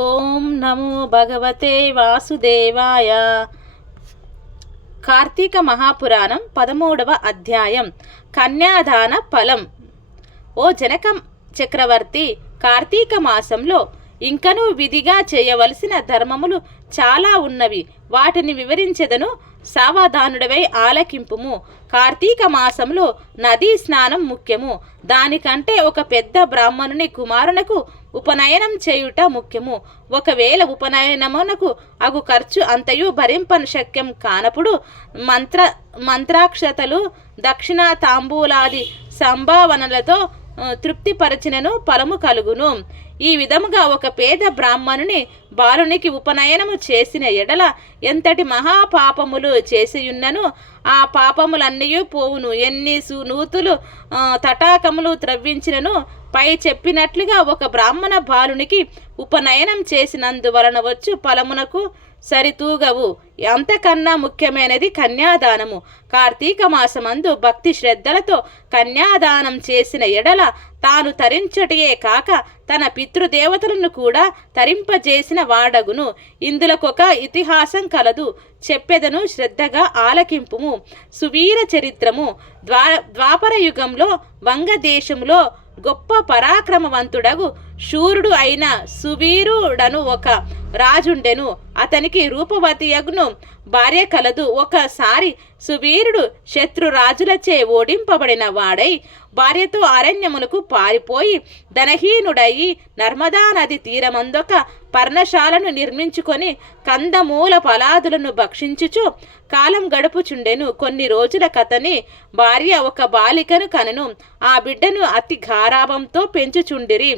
ఓం నమో భగవతే వాసుదేవాయ. కార్తీక మహాపురాణం 13వ అధ్యాయం. కన్యాదాన ఫలం. ఓ జనక చక్రవర్తి, కార్తీక మాసంలో ఇంకనూ విధిగా చేయవలసిన ధర్మములు చాలా ఉన్నవి. వాటిని వివరించెదను, సావధానుడవై ఆలకింపుము. కార్తీక మాసంలో నదీ స్నానం ముఖ్యము. దానికంటే ఒక పెద్ద బ్రాహ్మణుని కుమారునకు ఉపనయనం చేయుట ముఖ్యము. ఒకవేళ ఉపనయనమునకు అగు ఖర్చు అంతయు భరింపను శక్యం కానప్పుడు మంత్రాక్షతలు, దక్షిణ తాంబూలాది సంభావనలతో తృప్తిపరచినను ఫలము కలుగును. ఈ విధముగా ఒక పేద బ్రాహ్మణుని బాలునికి ఉపనయనము చేసిన ఎడల ఎంతటి మహాపాపములు చేసియున్నను ఆ పాపములన్నీ పోవును. ఎన్ని నూతులు తటాకములు త్రవ్వించినను పై చెప్పినట్లుగా ఒక బ్రాహ్మణ బాలునికి ఉపనయనం చేసినందువలన వచ్చు ఫలమునకు సరితూగవు. అంతకన్నా ముఖ్యమైనది కన్యాదానము. కార్తీక మాసమందు భక్తి శ్రద్ధలతో కన్యాదానం చేసిన ఎడల తాను తరించటయే కాక తన పితృదేవతలను కూడా తరింపజేసిన వాడగును. ఇందులకొక ఇతిహాసం కలదు, చెప్పెదను, శ్రద్ధగా ఆలకింపుము. సువీర చరిత్రము. ద్వాపర యుగంలో వంగదేశంలో గొప్ప పరాక్రమవంతుడగు శూరుడు అయిన సువీరుడను ఒక రాజుండెను. అతనికి రూపవతియగును భార్య కలదు. ఒకసారి సువీరుడు శత్రురాజులచే ఓడింపబడిన వాడై భార్యతో అరణ్యములకు పారిపోయి ధనహీనుడయి నర్మదా నది తీరమందొక పర్ణశాలను నిర్మించుకొని కందమూల ఫలాదులను భక్షించుచు కాలం గడుపుచుండెను. కొన్ని రోజుల కథని భార్య ఒక బాలికను కనెను. ఆ బిడ్డను అతి గారాభంతో పెంచుచుండిరి.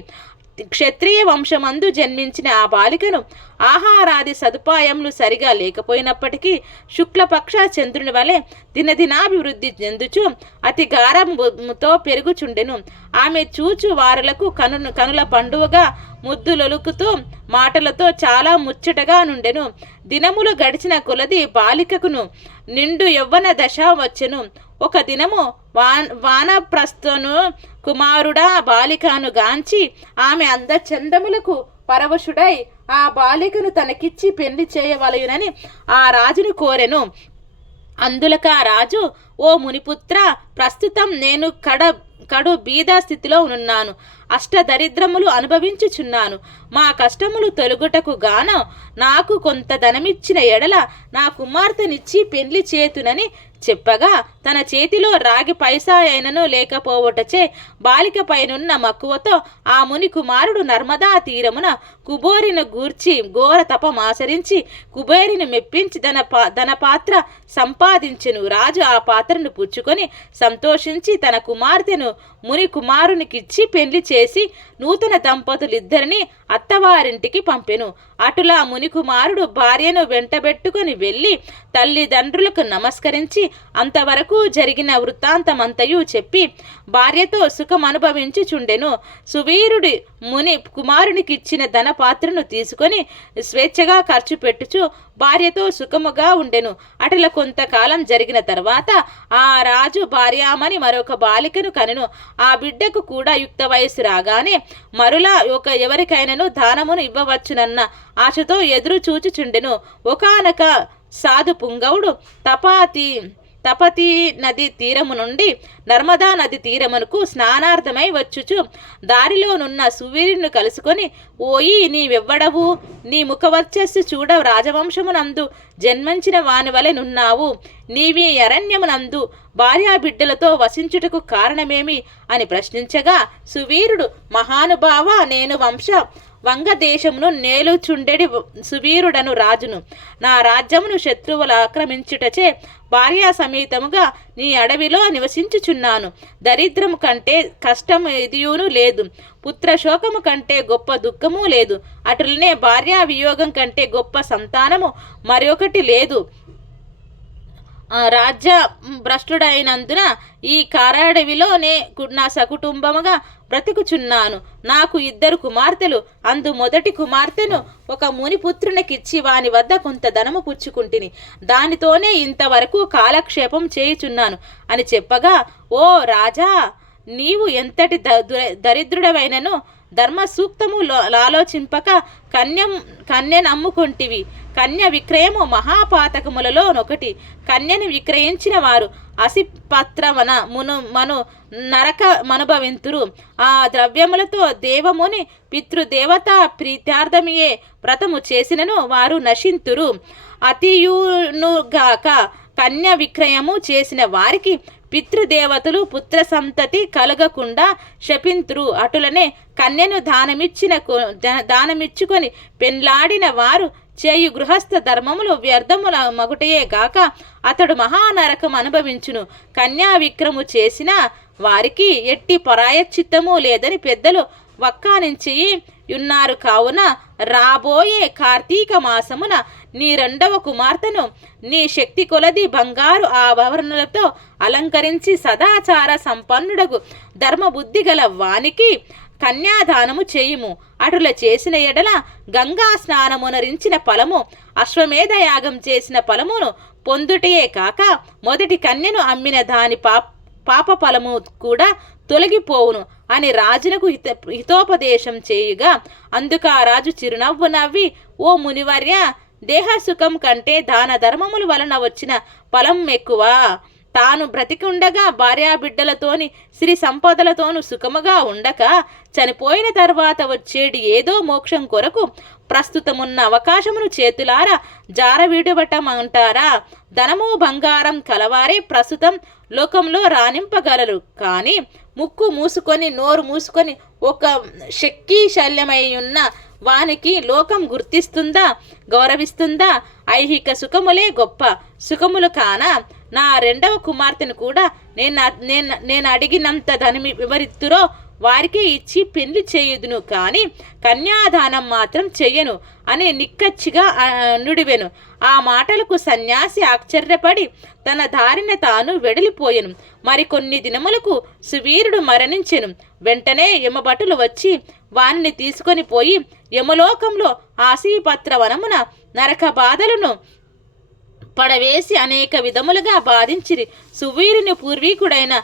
క్షత్రియ వంశమందు జన్మించిన ఆ బాలికను ఆహారాది సదుపాయములు సరిగా లేకపోయినప్పటికీ శుక్లపక్ష చంద్రుని వలె దినదినాభివృద్ధి చెందుచు అతి గారముతో పెరుగుచుండెను. ఆమె చూచు వారులకు కనుల పండువగా ముద్దులొలుకుతూ మాటలతో చాలా ముచ్చటగా నుండెను. దినములు గడిచిన కొలది బాలికకును నిండు యవ్వన దశ వచ్చెను. ఒక దినము వానప్రస్థను కుమారుడా బాలికను గాంచి ఆమె అందచందములకు పరవశుడై ఆ బాలికను తనకిచ్చి పెళ్లి చేయవలయునని ఆ రాజును కోరెను. అందులక ఆ రాజు, ఓ మునిపుత్ర, ప్రస్తుతం నేను కడు బీద స్థితిలో ఉన్నాను. అష్టదరిద్రములు అనుభవించుచున్నాను. మా కష్టములు తొలగుటకు గాన నాకు కొంత ధనమిచ్చిన ఎడల నా కుమార్తెనిచ్చి పెళ్లి చేతునని చెప్పగా తన చేతిలో రాగి పైసా అయినను లేకపోవటచే బాలిక పైనున్న మక్కువతో ఆ ముని కుమారుడు నర్మదా తీరమున కుబేరుని గూర్చి ఘోర తపమాచరించి కుబేరుని మెప్పించి ధనపాత్ర సంపాదించెను. రాజు ఆ పాత్రను పుచ్చుకొని సంతోషించి తన కుమార్తెను ముని కుమారునికిచ్చి పెళ్లి చేసి నూతన దంపతులిద్దరిని అత్తవారింటికి పంపెను. అటులా ముని కుమారుడు భార్యను వెంటబెట్టుకొని వెళ్ళి తల్లిదండ్రులకు నమస్కరించి అంతవరకు జరిగిన వృత్తాంతమంతయు చెప్పి భార్యతో సుఖం అనుభవించుచుండెను. సువీరుడి ముని కుమారునికిచ్చిన ధనపాత్రను తీసుకొని స్వేచ్ఛగా ఖర్చు పెట్టుచు భార్యతో సుఖముగా ఉండెను. అటుల కొంతకాలం జరిగిన తర్వాత ఆ రాజు భార్యామని మరొక బాలికను కనెను. ఆ బిడ్డకు కూడా యుక్త వయసు రాగానే మరులా ఎవరికైనాను దానమును ఇవ్వవచ్చునన్న ఆశతో ఎదురు చూచుచుండెను. ఒకానొక సాధు పుంగవుడు తపతి నది తీరము నుండి నర్మదా నది తీరమునకు స్నానార్థమై వచ్చుచు దారిలోనున్న సువీరుని కలుసుకొని, ఓయి, నీవెవ్వడవు? నీ ముఖవర్చస్సు చూడ రాజవంశమునందు జన్మించిన వాని వలె నున్నావు. నీవి అరణ్యమునందు భార్యాబిడ్డలతో వసించుటకు కారణమేమి అని ప్రశ్నించగా సువీరుడు, మహానుభావ, నేను వంగదేశమును నేలుచుండెడి సువీరుడను రాజును. నా రాజ్యమును శత్రువులు ఆక్రమించుటచే భార్యా సమేతముగా నీ అడవిలో నివసించుచున్నాను. దరిద్రము కంటే కష్టము ఎదియును లేదు, పుత్రశోకము కంటే గొప్ప దుఃఖము లేదు. అటులనే భార్యా వియోగం కంటే గొప్ప సంతానము మరొకటి లేదు. రాజ్య భ్రష్టుడైనందున ఈ కారాడవిలోనే నా సకుటుంబముగా బ్రతుకుచున్నాను. నాకు 2 కుమార్తెలు. అందు మొదటి కుమార్తెను ఒక మునిపుత్రునికిచ్చి వాని వద్ద కొంత ధనము పుచ్చుకుంటిని. దానితోనే ఇంతవరకు కాలక్షేపం చేయుచున్నాను అని చెప్పగా, ఓ రాజా, నీవు ఎంతటి దరిద్రుడవైనను ధర్మ సూక్తము లాలోచింపక కన్యనమ్ముకొంటివి. కన్య విక్రయము మహాపాతకములలో ఒకటి. కన్యను విక్రయించిన వారు అసిపత్రవన మను నరక మనుభవింతురు. ఆ ద్రవ్యములతో దేవముని పితృదేవతా ప్రీత్యార్థమియే వ్రతము చేసినను వారు నశింతురు. అతియునుగాక కన్య విక్రయము చేసిన వారికి పితృదేవతలు పుత్ర సంతతి కలగకుండా శపింతురు. అటులనే కన్యను దానమిచ్చుకొని పెండ్లాడిన వారు చేయు గృహస్థ ధర్మములు వ్యర్థముల మగుటయే గాక అతడు మహానరకం అనుభవించును. కన్యా విక్రము చేసిన వారికి ఎట్టి పరాయచిత్తము లేదని పెద్దలు వక్కానించి ఉన్నారు. కావున రాబోయే కార్తీక మాసమున నీ రెండవ కుమార్తెను నీ శక్తి కొలది బంగారు ఆభరణలతో అలంకరించి సదాచార సంపన్నుడగు ధర్మబుద్ధి గల వానికి కన్యాదానము చేయుము. అటుల చేసిన ఎడల గంగా స్నానమునరించిన ఫలము, అశ్వమేధ యాగం చేసిన ఫలమును పొందుటయే కాక మొదటి కన్యను అమ్మిన దాని పాప ఫలము కూడా తొలగిపోవును అని రాజునకు హితోపదేశం చేయుగా అందుకు ఆ రాజు చిరునవ్వు నవ్వి, ఓ మునివర్య, దేహసుఖం కంటే దాన ధర్మముల వలన వచ్చిన ఫలం ఎక్కువ. తాను బ్రతికుండగా భార్యాబిడ్డలతోని సిరి సంపదలతోనూ సుఖముగా ఉండక చనిపోయిన తర్వాత వచ్చేటి ఏదో మోక్షం కొరకు ప్రస్తుతమున్న అవకాశమును చేతులారా జారవిడవటమంటారా? ధనము బంగారం కలవారే ప్రస్తుతం లోకంలో రాణింపగలరు. కానీ ముక్కు మూసుకొని నోరు మూసుకొని ఒక శక్తిశల్యమై ఉన్న వానికి లోకం గుర్తిస్తుందా, గౌరవిస్తుందా? ఐహిక సుఖములే గొప్ప సుఖములు కాన నా రెండవ కుమార్తెను కూడా నేను అడిగినంత ధనమి వివరిత్తురో వారికే ఇచ్చి పెళ్లి చేయుదును, కానీ కన్యాదానం మాత్రం చెయ్యను అని నిక్కచ్చిగా నుడివెను. ఆ మాటలకు సన్యాసి ఆశ్చర్యపడి తన దారిన తాను వెడలిపోయెను. మరికొన్ని దినములకు సువీరుడు మరణించెను. వెంటనే యమభటులు వచ్చి వానిని తీసుకొని పోయి యమలోకంలో ఆశీపత్రవనమున నరక బాధలను పడవేసి అనేక విధములుగా బాధించిరి. సువీరుని పూర్వీకుడైన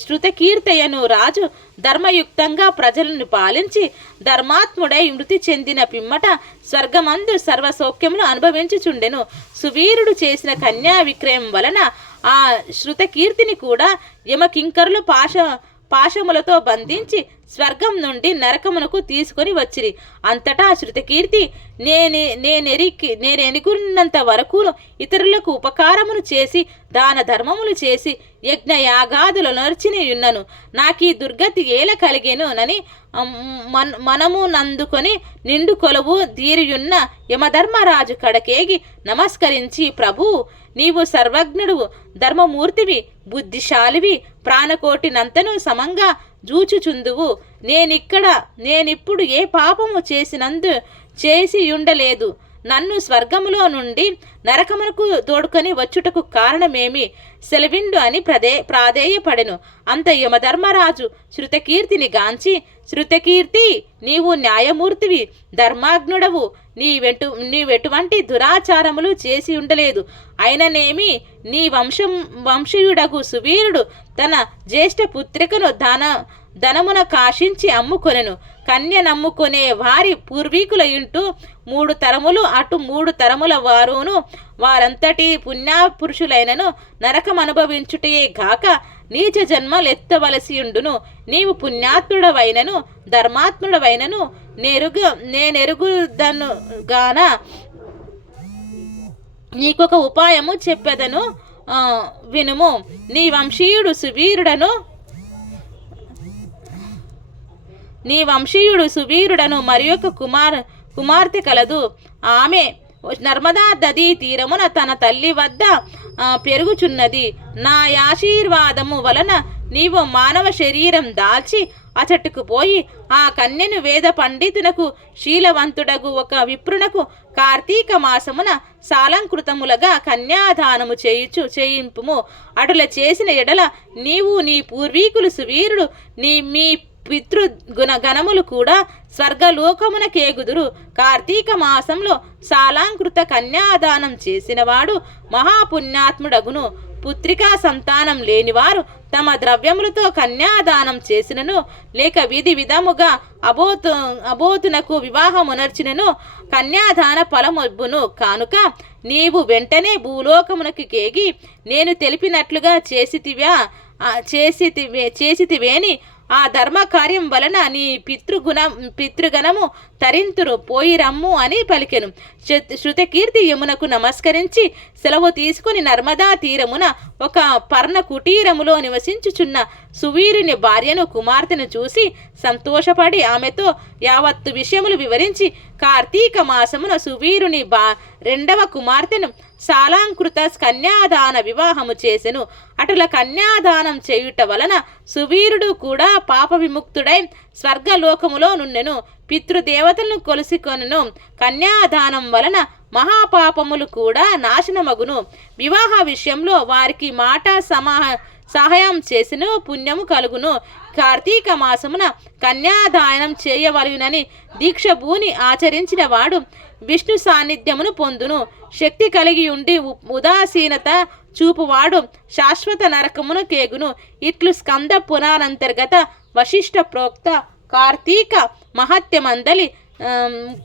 శృతకీర్తయను రాజు ధర్మయుక్తంగా ప్రజలను పాలించి ధర్మాత్ముడై మృతి చెందిన పిమ్మట స్వర్గమందు సర్వసౌఖ్యములు అనుభవించుచుండెను. సువీరుడు చేసిన కన్యా విక్రయం వలన ఆ శృతకీర్తిని కూడా యమకింకరులు పాశములతో బంధించి స్వర్గం నుండి నరకమునకు తీసుకొని వచ్చిరి. అంతటా శృతకీర్తి నేనెనుకున్నంత వరకు ఇతరులకు ఉపకారమును చేసి దాన ధర్మములు చేసి యజ్ఞ యాగాదులు నర్చిని ఉన్నను. నాకీ దుర్గతి ఏల కలిగేనునని మనము నందుకొని నిండు కొలువు దీరియున్న యమధర్మరాజు కడకేగి నమస్కరించి, ప్రభు, నీవు సర్వజ్ఞుడువు, ధర్మమూర్తివి, బుద్ధిశాలివి, ప్రాణకోటినంతను సమంగా జూచుచుందువు. నేనిప్పుడు ఏ పాపము చేసి ఉండలేదు. నన్ను స్వర్గములో నుండి నరకమునకు తోడుకొని వచ్చుటకు కారణమేమి? సెలవిండు అని ప్రాధేయపడెను. అంత యమధర్మరాజు శృతకీర్తిని గాంచి, శృతకీర్తి, నీవు న్యాయమూర్తివి, ధర్మాజ్ఞుడవు, నీవెటువంటి దురాచారములు చేసి ఉండలేదు. అయిననేమి నీ వంశీయుడగు సువీరుడు తన జ్యేష్ఠ పుత్రికను ధనమున కాశించి అమ్ముకొనెను. కన్య నమ్ముకునే వారి పూర్వీకుల ఇంటూ 3 తరములు అటు 3 తరముల వారును వారంతటి పుణ్యపురుషులైనను నరకం అనుభవించుటయే గాక నీచ జన్మలెత్తవలసియుండును. నీవు పుణ్యాత్ముడవైనను ధర్మాత్ముడవైనను నేనెరుగుదను గాన నీకొక ఉపాయము చెప్పెదను, వినుము. నీ వంశీయుడు సువీరుడను మరి ఒక కుమార్తె కలదు. ఆమె నర్మదా నదీ తీరమున తన తల్లి వద్ద పెరుగుచున్నది. నా ఆశీర్వాదము వలన నీవు మానవ శరీరం దాల్చి అచట్టుకు పోయి ఆ కన్యను వేద పండితునకు శీలవంతుడగు ఒక విప్రునకు కార్తీక మాసమున సాలంకృతములుగా కన్యాదానము చేయింపుము. అటుల చేసిన ఎడల నీవు నీ పూర్వీకులు సువీరుడు మీ పితృగణములు కూడా స్వర్గలోకమునకేగుదురు. కార్తీక మాసంలో సాలాంకృత కన్యాదానం చేసినవాడు మహాపుణ్యాత్ముడగును. పుత్రికా సంతానం లేనివారు తమ ద్రవ్యములతో కన్యాదానం చేసినను లేక విధి విధముగా అబోతునకు వివాహమునర్చినను కన్యాదాన ఫలమొబ్బును కానుక నీవు వెంటనే భూలోకమునకు కేగి నేను తెలిపినట్లుగా చేసితివేని ఆ ధర్మ కార్యం వలన నీ పితృగణము తరింతురు పోయి రమ్ము అని పలికెను. శృతకీర్తి యమునకు నమస్కరించి సెలవు తీసుకుని నర్మదా తీరమున ఒక పర్ణ కుటీరములో నివసించుచున్న సువీరుని భార్యను కుమార్తెను చూసి సంతోషపడి ఆమెతో యావత్తు విషయములు వివరించి కార్తీక మాసమున సువీరుని రెండవ కుమార్తెను సాలాంకృత కన్యాదాన వివాహము చేసెను. అటుల కన్యాదానం చేయుట వలన సువీరుడు కూడా పాప విముక్తుడై స్వర్గలోకములో నున్నెను. పితృదేవతలను కొలుసుకొనెను. కన్యాదానం వలన మహాపాపములు కూడా నాశనమగును. వివాహ విషయంలో వారికి మాట సహాయం చేసిన పుణ్యము కలుగును. కార్తీక మాసమున కన్యాదానం చేయవలయునని దీక్ష భూని ఆచరించిన వాడు విష్ణు సాన్నిధ్యమును పొందును. శక్తి కలిగి ఉండి ఉదాసీనత చూపువాడు శాశ్వత నరకమును కేగును. ఇట్లు స్కంద పురాణంతర్గత వశిష్ఠ ప్రోక్త కార్తీక మహత్యమందలి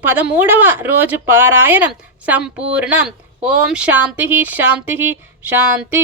13వ రోజు పారాయణం సంపూర్ణం. ఓం శాంతి శాంతి శాంతి.